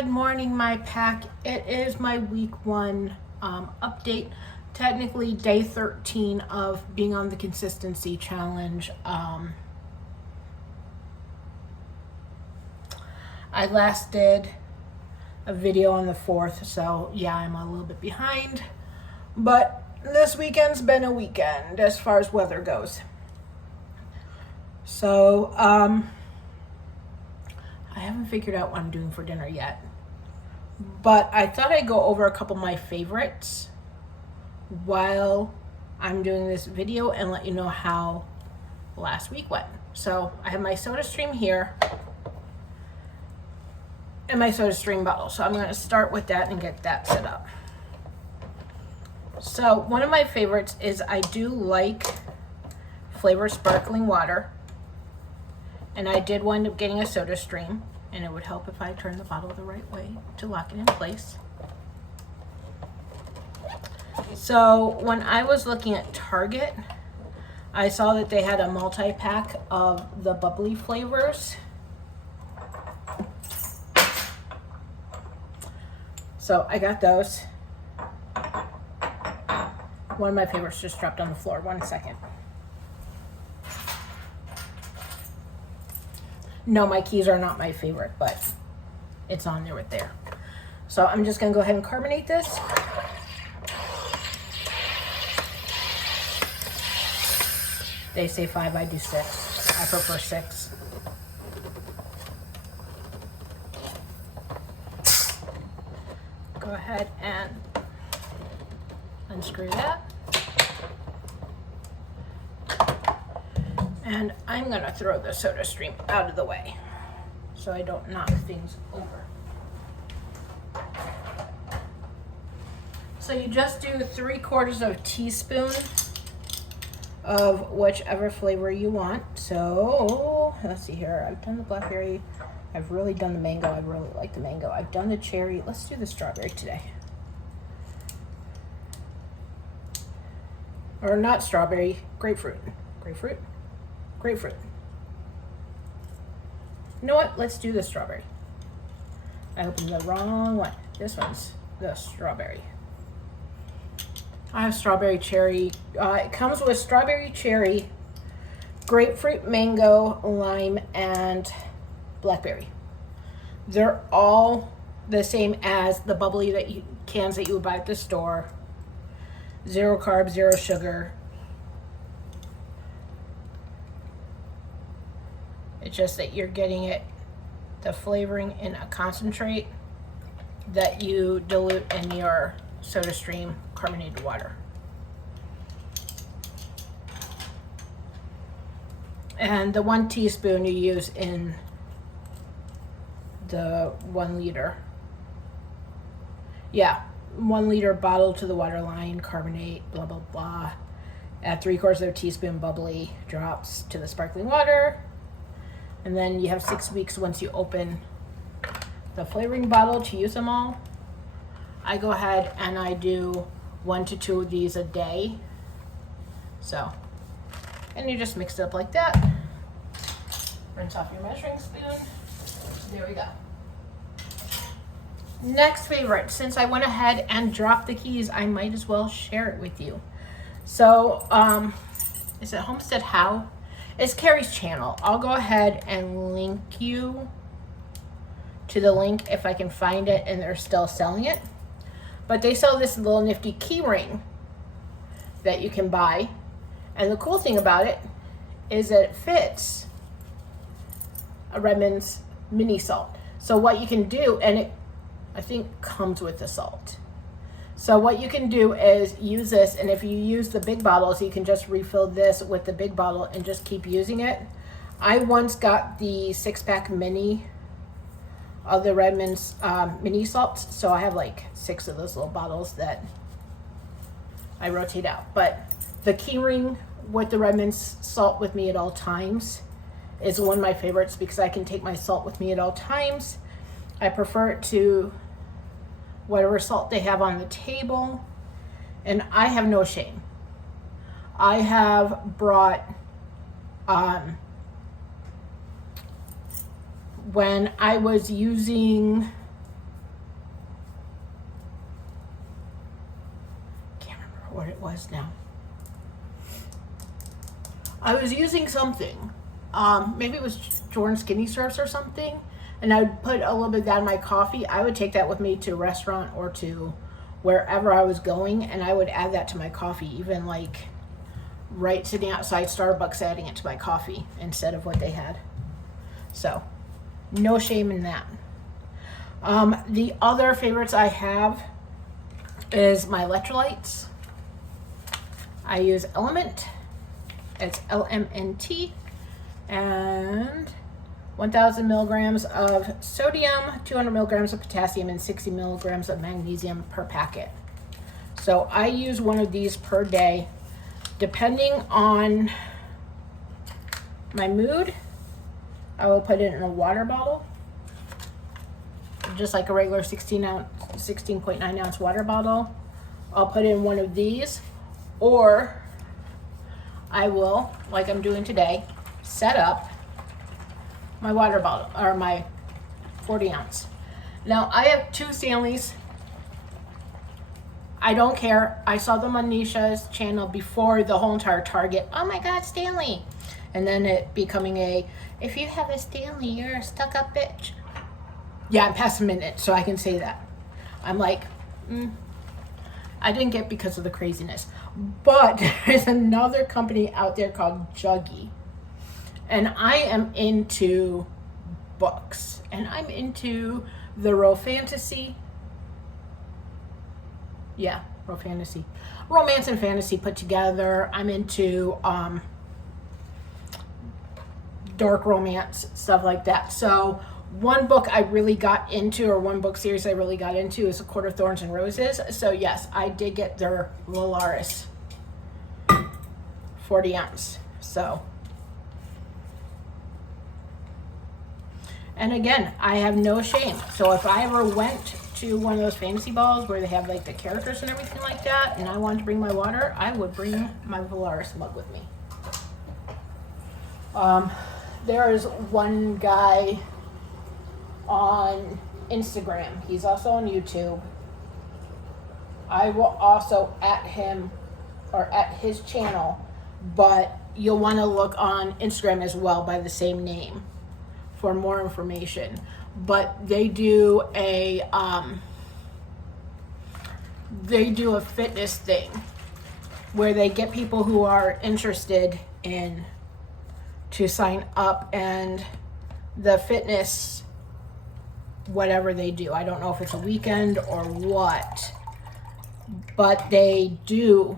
Good morning, my pack. It is my week 1 update. Technically day 13 of being on the consistency challenge. I last did a video on the 4th, so yeah, I'm a little bit behind. But this weekend's been a weekend as far as weather goes. So, I haven't figured out what I'm doing for dinner yet. But I thought I'd go over a couple of my favorites while I'm doing this video and let you know how last week went. So I have my soda stream here and my soda stream bottle. So I'm going to start with that and get that set up. So one of my favorites is I do like flavored sparkling water. And I did wind up getting a soda stream, and it would help if I turned the bottle the right way to lock it in place. So when I was looking at Target, I saw that they had a multi-pack of the bubbly flavors. So I got those. One of my favorites just dropped on the floor. 1 second. No, my keys are not my favorite, but it's on there right there. So I'm just going to go ahead and carbonate this. They say 5, I do 6. I prefer 6. Go ahead and unscrew that. And I'm going to throw the soda stream out of the way so I don't knock things over. So you just do 3/4 of a teaspoon of whichever flavor you want. So let's see here. I've done the blackberry. I've really done the mango. I really like the mango. I've done the cherry. Let's do the strawberry today. Or not strawberry, grapefruit. Grapefruit. Grapefruit. You know what? Let's do the strawberry. I opened the wrong one. This one's the strawberry. I have strawberry cherry. It comes with strawberry cherry, grapefruit, mango, lime, and blackberry. They're all the same as the bubbly cans that you would buy at the store. 0 carbs, 0 sugar. It's just that you're getting the flavoring in a concentrate that you dilute in your soda stream carbonated water. And the 1 teaspoon you use in the 1 liter. Yeah, 1 liter bottle to the water line, carbonate, blah, blah, blah. Add 3/4 of a teaspoon bubbly drops to the sparkling water. And then you have 6 weeks once you open the flavoring bottle to use them all. I go ahead and I do 1 to 2 of these a day. So, and you just mix it up like that. Rinse off your measuring spoon. There we go. Next favorite, since I went ahead and dropped the keys, I might as well share it with you. So, is it Homestead How? It's Carrie's channel. I'll go ahead and link you to the link if I can find it and they're still selling it. But they sell this little nifty key ring that you can buy. And the cool thing about it is that it fits a Redmond's mini salt. So what you can do, and it I think comes with the salt. So what you can do is use this, and if you use the big bottles, you can just refill this with the big bottle and just keep using it. I once got the 6-pack mini of the Redmond's mini salts, so I have like 6 of those little bottles that I rotate out. But the key ring with the Redmond's salt with me at all times is one of my favorites because I can take my salt with me at all times. I prefer it to whatever salt they have on the table, and I have no shame. I have brought when I was using was now. I was using something. Maybe it was Jordan Skinny Surfs or something. And I would put a little bit of that in my coffee. I would take that with me to a restaurant or to wherever I was going, and I would add that to my coffee, even like right sitting outside Starbucks adding it to my coffee instead of what they had. So no shame in that. The other favorites I have is my electrolytes. I use Element. It's LMNT, and 1,000 milligrams of sodium, 200 milligrams of potassium, and 60 milligrams of magnesium per packet. So I use one of these per day. Depending on my mood, I will put it in a water bottle, just like a regular 16.9 ounce water bottle. I'll put in one of these, or I will, like I'm doing today, set up my water bottle, or my 40 ounce. Now I have 2 Stanleys. I don't care. I saw them on Nisha's channel before the whole entire Target, oh my God, Stanley. And then it becoming a, if you have a Stanley, you're a stuck up bitch. Yeah, I'm past a minute, so I can say that. I'm like, I didn't get because of the craziness. But there's another company out there called Juggy. And I am into books. And I'm into the Rofantasy. Yeah, Rofantasy. Romance and fantasy put together. I'm into dark romance, stuff like that. So one book I really got into, or one book series I really got into, is A Court of Thorns and Roses. So yes, I did get their Valaris 40 ounce. So, and again, I have no shame. So if I ever went to one of those fantasy balls where they have like the characters and everything like that, and I wanted to bring my water, I would bring my Valaris mug with me. There is one guy on Instagram. He's also on YouTube. I will also at him, or at his channel, but you'll want to look on Instagram as well by the same name for more information. But they do a fitness thing where they get people who are interested in to sign up, and the fitness, whatever they do, I don't know if it's a weekend or what, but they do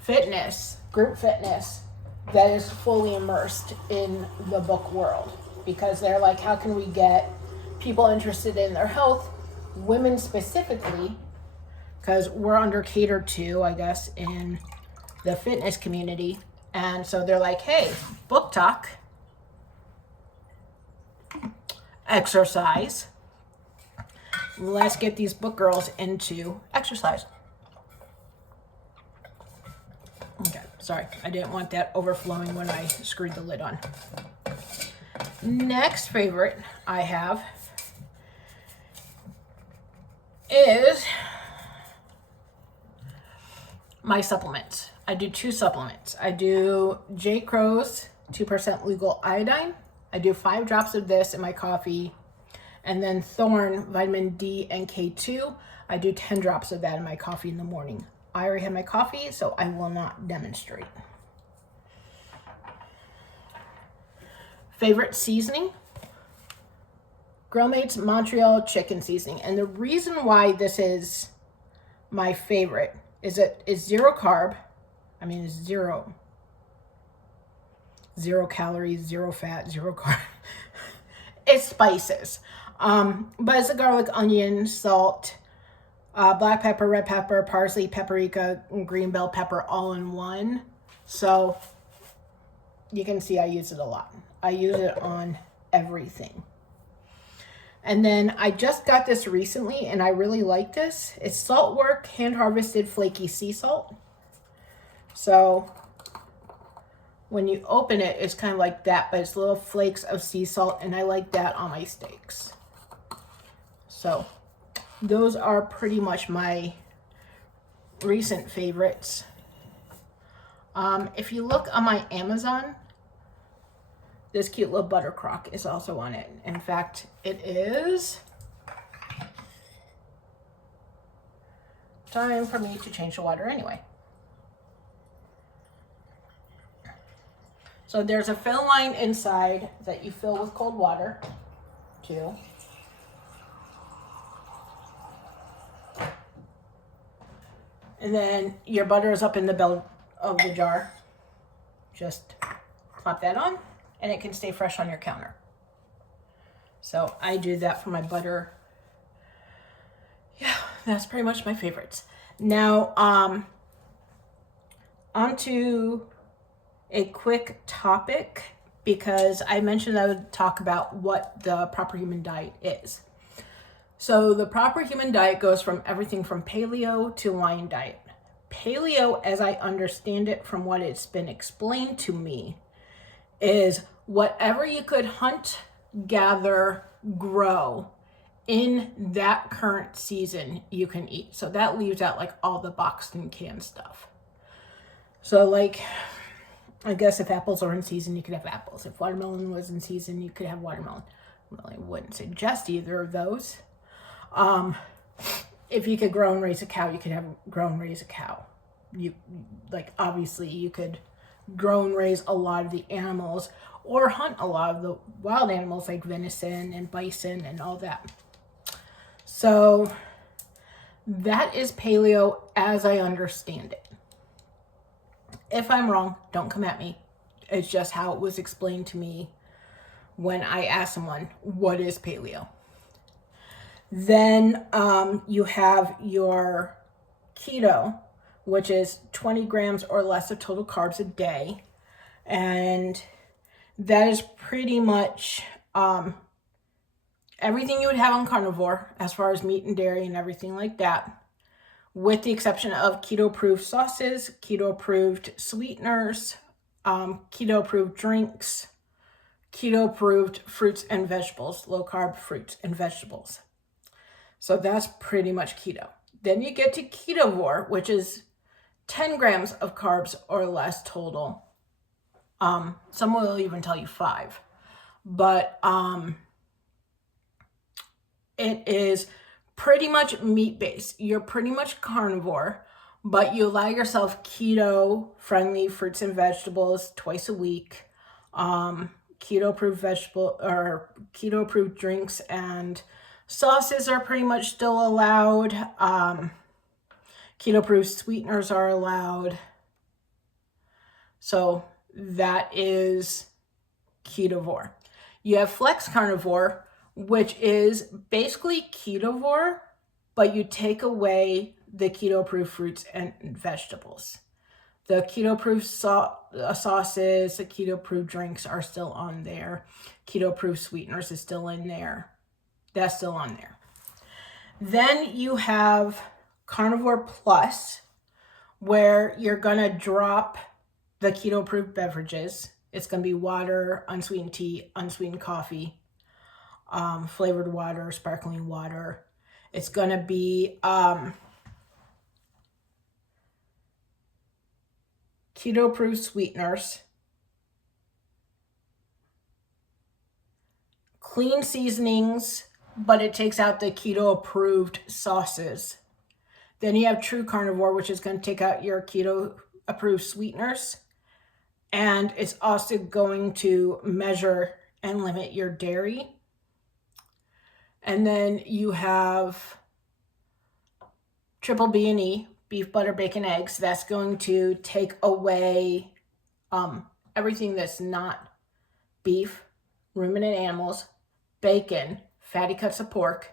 fitness, group fitness, that is fully immersed in the book world, because they're like, how can we get people interested in their health, women specifically, because we're under catered to, I guess, in the fitness community. And so they're like, hey, book talk, exercise. Let's get these book girls into exercise. Okay, sorry. I didn't want that overflowing when I screwed the lid on. Next favorite I have is my supplements. I do 2 supplements. I do J. Crow's 2% legal iodine. I do 5 drops of this in my coffee. And then Thorn vitamin D and K2. I do 10 drops of that in my coffee in the morning. I already have my coffee, so I will not demonstrate. Favorite seasoning? Grill Mates Montreal chicken seasoning. And the reason why this is my favorite is it is 0 carb. I mean, it's zero calories, 0 fat, 0 carb. It's spices. But it's a garlic, onion, salt, black pepper, red pepper, parsley, paprika, and green bell pepper all in one. So you can see I use it a lot. I use it on everything. And then I just got this recently, and I really like this. It's Salt Work hand harvested flaky sea salt. So when you open it, it's kind of like that, but it's little flakes of sea salt, and I like that on my steaks. So those are pretty much my recent favorites. If you look on my Amazon, this cute little butter crock is also on it. In fact, it is time for me to change the water anyway. So there's a fill line inside that you fill with cold water too. And then your butter is up in the bell of the jar. Just plop that on and it can stay fresh on your counter. So I do that for my butter. Yeah, that's pretty much my favorites. Now, onto a quick topic, because I mentioned I would talk about what the proper human diet is. So the proper human diet goes from everything from paleo to lion diet. Paleo, as I understand it from what it's been explained to me, is whatever you could hunt, gather, grow in that current season you can eat. So that leaves out like all the boxed and canned stuff. So like, I guess if apples are in season, you could have apples. If watermelon was in season, you could have watermelon. Well, I wouldn't suggest either of those. If you could grow and raise a cow, you could have grow and raise a cow. You like, obviously you could grow and raise a lot of the animals or hunt a lot of the wild animals like venison and bison and all that. So that is paleo as I understand it. If I'm wrong, don't come at me. It's just how it was explained to me when I asked someone, what is paleo? Then you have your keto, which is 20 grams or less of total carbs a day. And that is pretty much everything you would have on carnivore as far as meat and dairy and everything like that, with the exception of keto-approved sauces, keto-approved sweeteners, keto-approved drinks, keto-approved fruits and vegetables, low-carb fruits and vegetables. So that's pretty much keto. Then you get to ketovore, which is 10 grams of carbs or less total. Some will even tell you 5. But it is pretty much meat-based. You're pretty much carnivore, but you allow yourself keto-friendly fruits and vegetables twice a week. Keto-approved vegetable or keto-approved drinks and sauces are pretty much still allowed. Keto-approved sweeteners are allowed. So that is ketovore. You have flex carnivore, which is basically ketovore, but you take away the keto-approved fruits and vegetables. The keto-approved sauces, the keto-approved drinks are still on there. Keto-approved sweeteners is still in there. That's still on there. Then you have Carnivore Plus, where you're going to drop the keto-approved beverages. It's going to be water, unsweetened tea, unsweetened coffee, flavored water, sparkling water. It's going to be keto-approved sweeteners, clean seasonings, but it takes out the keto-approved sauces. Then you have True Carnivore, which is going to take out your keto-approved sweeteners. And it's also going to measure and limit your dairy. And then you have Triple B&E, beef, butter, bacon, eggs. That's going to take away everything that's not beef, ruminant animals, bacon, fatty cuts of pork,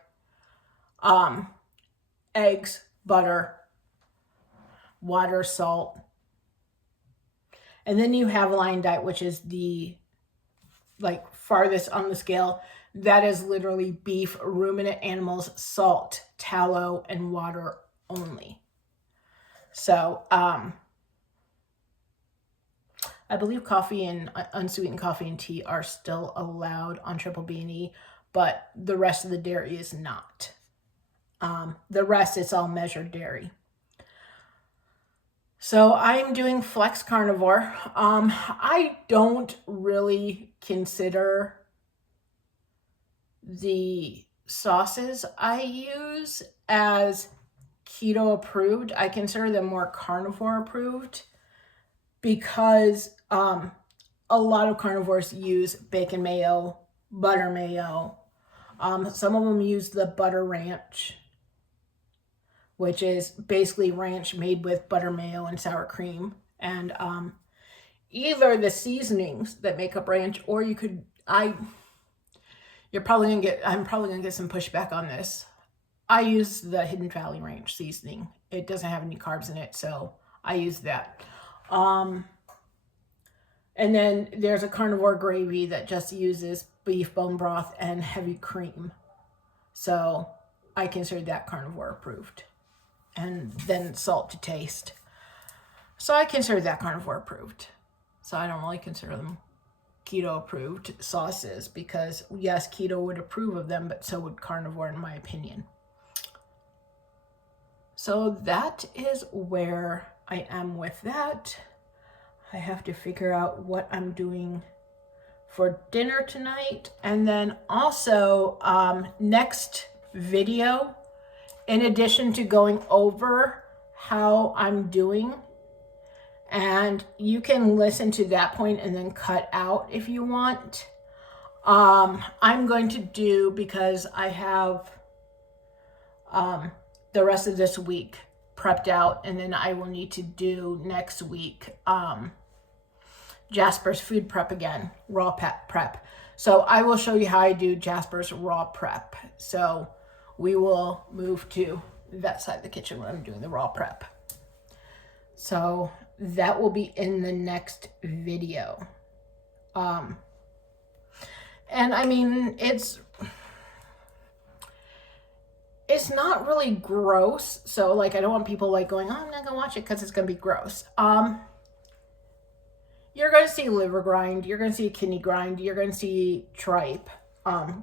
eggs, butter, water, salt. And then you have Lion Diet, which is the farthest on the scale. That is literally beef, ruminant animals, salt, tallow, and water only. So I believe coffee and unsweetened coffee and tea are still allowed on Triple B&E, but the rest of the dairy is not. The rest, it's all measured dairy. So I'm doing Flex Carnivore. I don't really consider the sauces I use as keto approved. I consider them more carnivore approved because a lot of carnivores use bacon mayo, butter mayo. Some of them use the butter ranch, which is basically ranch made with butter mayo and sour cream. And either the seasonings that make up ranch, or you could, I'm probably gonna get some pushback on this. I use the Hidden Valley Ranch seasoning. It doesn't have any carbs in it, so I use that. And then there's a carnivore gravy that just uses beef bone broth and heavy cream. So I consider that carnivore approved. And then salt to taste. So I consider that carnivore approved. So I don't really consider them keto approved sauces because yes, keto would approve of them, but so would carnivore in my opinion. So that is where I am with that. I have to figure out what I'm doing for dinner tonight. And then also next video, in addition to going over how I'm doing, and you can listen to that point and then cut out if you want. I'm going to do, because I have the rest of this week prepped out, and then I will need to do next week Jasper's food prep again, raw prep. So I will show you how I do Jasper's raw prep. So we will move to that side of the kitchen when I'm doing the raw prep. So that will be in the next video. And I mean, it's not really gross. So like, I don't want people like going, oh, I'm not gonna watch it because it's gonna be gross. You're gonna see liver grind, you're gonna see kidney grind, you're gonna see tripe,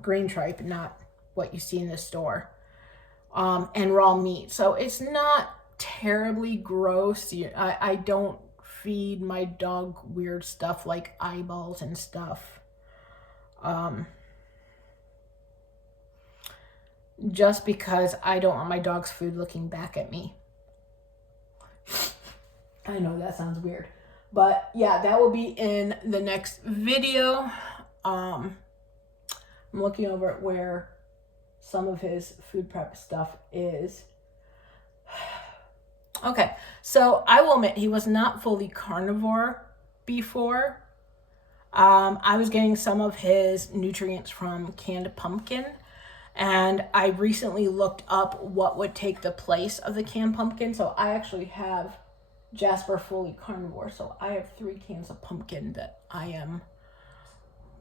green tripe, not what you see in the store, and raw meat. So it's not terribly gross. I don't feed my dog weird stuff like eyeballs and stuff. Just because I don't want my dog's food looking back at me. I know that sounds weird. But yeah, that will be in the next video. I'm looking over at where some of his food prep stuff is. Okay, so I will admit he was not fully carnivore before. I was getting some of his nutrients from canned pumpkin, and I recently looked up what would take the place of the canned pumpkin. So I actually have Jasper fully carnivore. So I have 3 cans of pumpkin that I am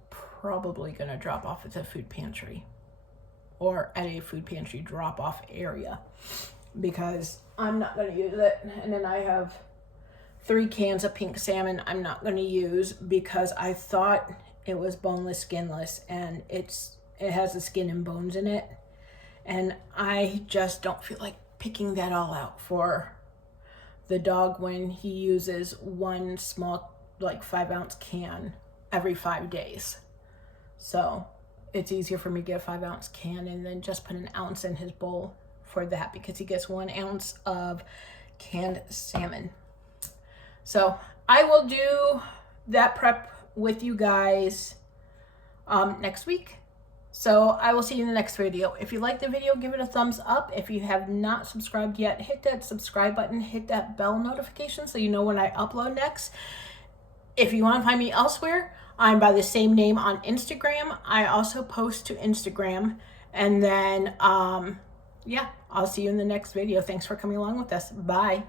probably going to drop off at the food pantry or at a food pantry drop-off area because I'm not going to use it. And then I have 3 cans of pink salmon I'm not going to use because I thought it was boneless, skinless, and it has the skin and bones in it. And I just don't feel like picking that all out for the dog when he uses one small, like 5-ounce can every 5 days. So it's easier for me to get a 5-ounce can and then just put an ounce in his bowl for that because he gets 1 ounce of canned salmon. So I will do that prep with you guys next week. So I will see you in the next video. If you like the video, give it a thumbs up. If you have not subscribed yet, hit that subscribe button, hit that bell notification so you know when I upload next. If you want to find me elsewhere, I'm by the same name on Instagram. I also post to Instagram. And then, yeah, I'll see you in the next video. Thanks for coming along with us. Bye.